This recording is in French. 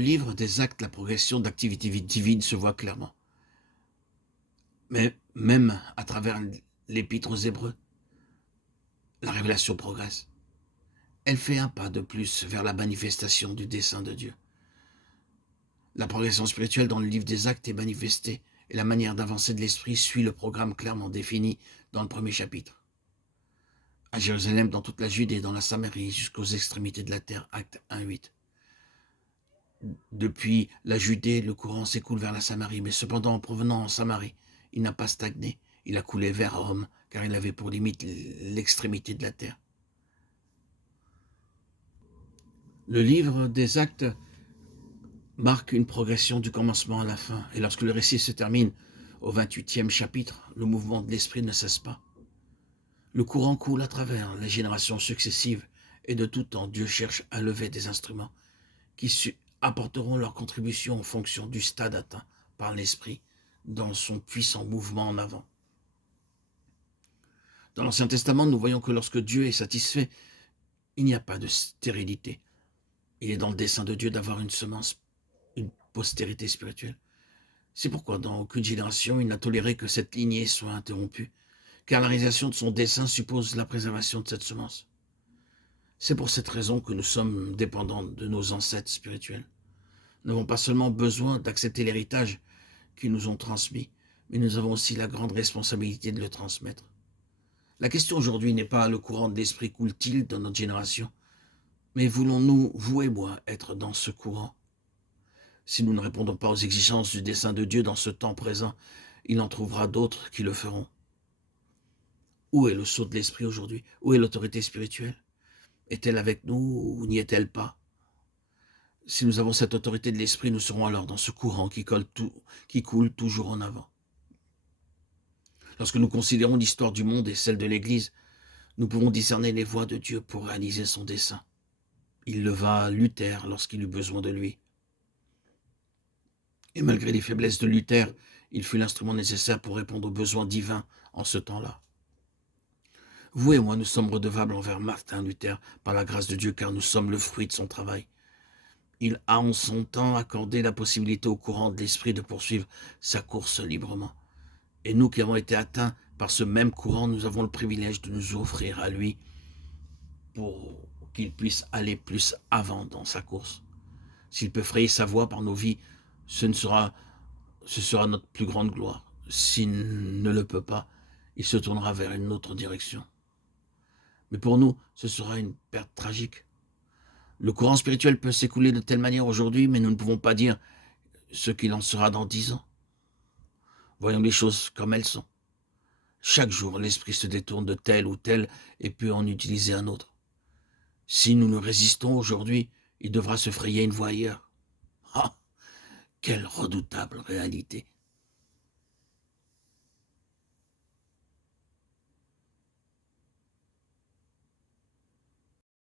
livre des Actes, la progression d'activité divine se voit clairement. Mais même à travers l'Épître aux Hébreux, la révélation progresse. Elle fait un pas de plus vers la manifestation du dessein de Dieu. La progression spirituelle dans le livre des Actes est manifestée et la manière d'avancer de l'esprit suit le programme clairement défini dans le premier chapitre. À Jérusalem, dans toute la Judée, dans la Samarie, jusqu'aux extrémités de la terre, Acte 1:8. Depuis la Judée, le courant s'écoule vers la Samarie, mais cependant, en provenant en Samarie, il n'a pas stagné, il a coulé vers Rome, car il avait pour limite l'extrémité de la terre. Le livre des Actes marque une progression du commencement à la fin, et lorsque le récit se termine au 28e chapitre, le mouvement de l'esprit ne cesse pas. Le courant coule à travers les générations successives, et de tout temps, Dieu cherche à lever des instruments qui apporteront leur contribution en fonction du stade atteint par l'esprit dans son puissant mouvement en avant. Dans l'Ancien Testament, nous voyons que lorsque Dieu est satisfait, il n'y a pas de stérilité. Il est dans le dessein de Dieu d'avoir une semence, une postérité spirituelle. C'est pourquoi dans aucune génération, il n'a toléré que cette lignée soit interrompue, car la réalisation de son dessein suppose la préservation de cette semence. C'est pour cette raison que nous sommes dépendants de nos ancêtres spirituels. Nous n'avons pas seulement besoin d'accepter l'héritage qu'ils nous ont transmis, mais nous avons aussi la grande responsabilité de le transmettre. La question aujourd'hui n'est pas le courant de l'esprit coule-t-il dans notre génération, mais voulons-nous, vous et moi, être dans ce courant? Si nous ne répondons pas aux exigences du dessein de Dieu dans ce temps présent, il en trouvera d'autres qui le feront. Où est le sceau de l'esprit aujourd'hui? Où est l'autorité spirituelle? Est-elle avec nous ou n'y est-elle pas? Si nous avons cette autorité de l'esprit, nous serons alors dans ce courant qui coule toujours en avant. Lorsque nous considérons l'histoire du monde et celle de l'Église, nous pouvons discerner les voies de Dieu pour réaliser son dessein. Il leva Luther lorsqu'il eut besoin de lui. Et malgré les faiblesses de Luther, il fut l'instrument nécessaire pour répondre aux besoins divins en ce temps-là. Vous et moi, nous sommes redevables envers Martin Luther par la grâce de Dieu, car nous sommes le fruit de son travail. Il a en son temps accordé la possibilité au courant de l'esprit de poursuivre sa course librement. Et nous qui avons été atteints par ce même courant, nous avons le privilège de nous offrir à lui pour qu'il puisse aller plus avant dans sa course. S'il peut frayer sa voie par nos vies, ce sera notre plus grande gloire. S'il ne le peut pas, il se tournera vers une autre direction. Mais pour nous, ce sera une perte tragique. Le courant spirituel peut s'écouler de telle manière aujourd'hui, mais nous ne pouvons pas dire ce qu'il en sera dans 10 ans. Voyons les choses comme elles sont. Chaque jour, l'esprit se détourne de tel ou tel et peut en utiliser un autre. Si nous nous résistons aujourd'hui, il devra se frayer une voie ailleurs. Ah, quelle redoutable réalité!